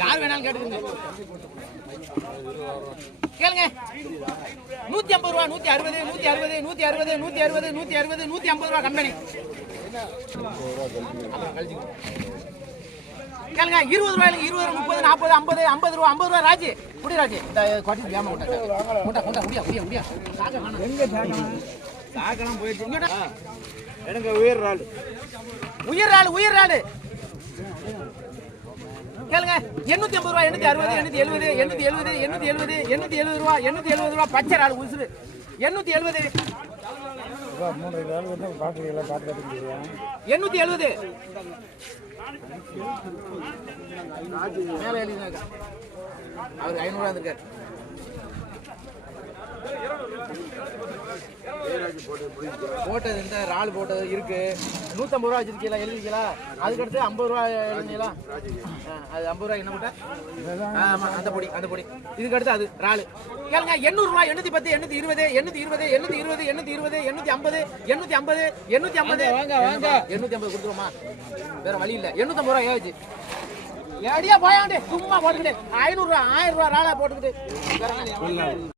யார் வேணாலும் கேட்டுக்கங்க. கேளுங்க. நூத்தி ஐம்பது ரூபா நூத்தி அறுபது நூத்தி அறுபது நூத்தி அறுபது நூத்தி அறுபது நூத்தி அறுபது நூத்தி ஐம்பது ரூபா கம்பெனி. கேளுங்க. இருபது ரூபாயில இருபது முப்பது நாற்பது ஐம்பது ஐம்பது ரூபா ஐம்பது ரூபா. ராஜி குடி ராஜி. இந்த கொட்டி முட்டை முட்டை முட்டை முடியா முடியா முடியா. சாகலாம் இங்கடா. எனக்கு உயிர் ஆள் உயிர் ஆளு உயிர் ஆளு கேளுங்க. எண்ணூத்தி ஐம்பது ரூபா எண்ணூத்தி அறுபது எண்ணூத்தி எழுபது எண்ணூத்தி எழுபது எண்ணூத்தி எழுபது எண்ணூத்தி எழுபது ரூபா எண்ணூத்தி எழுபது ரூபா பச்சை ஆளு உசுறு. எண்ணூத்தி எழுபது. மூணு எண்ணூத்தி எழுபது. அவர் ஐநூறுவா இருக்காரு போட்டது இந்த ரால் போட்டது இருக்கு. நூத்தம்பது ரூபா வச்சிருக்கீங்களா எழுதிருக்கீங்களா? அதுக்கடுத்து ஐம்பது ரூபா எழுதிங்களா அது ஐம்பது ரூபா என்ன போட்ட? ஆமா அந்த பொடி அந்த பொடி. இதுக்கு அடுத்து அது ராலு கேளுங்க எண்ணூறு ரூபாய் எண்ணூத்தி பத்து எண்ணூத்தி இருபது எண்ணூத்தி இருபது எண்ணூத்தி இருபது எண்ணூத்தி இருபது எண்ணூத்தி ஐம்பது எண்ணூத்தி ஐம்பது எண்ணூத்தி ஐம்பது. வாங்க வாங்க எண்ணூத்தி ஐம்பது கொடுத்துருமா வேற வழி இல்ல. எண்ணூத்தி ஐம்பது ரூபா ஏச்சு ஏடியா போயாண்டு. சும்மா போட்டுக்கிட்டு. ஐநூறு ரூபா ஆயிரம் ரூபா ராலா போட்டுக்கிட்டு?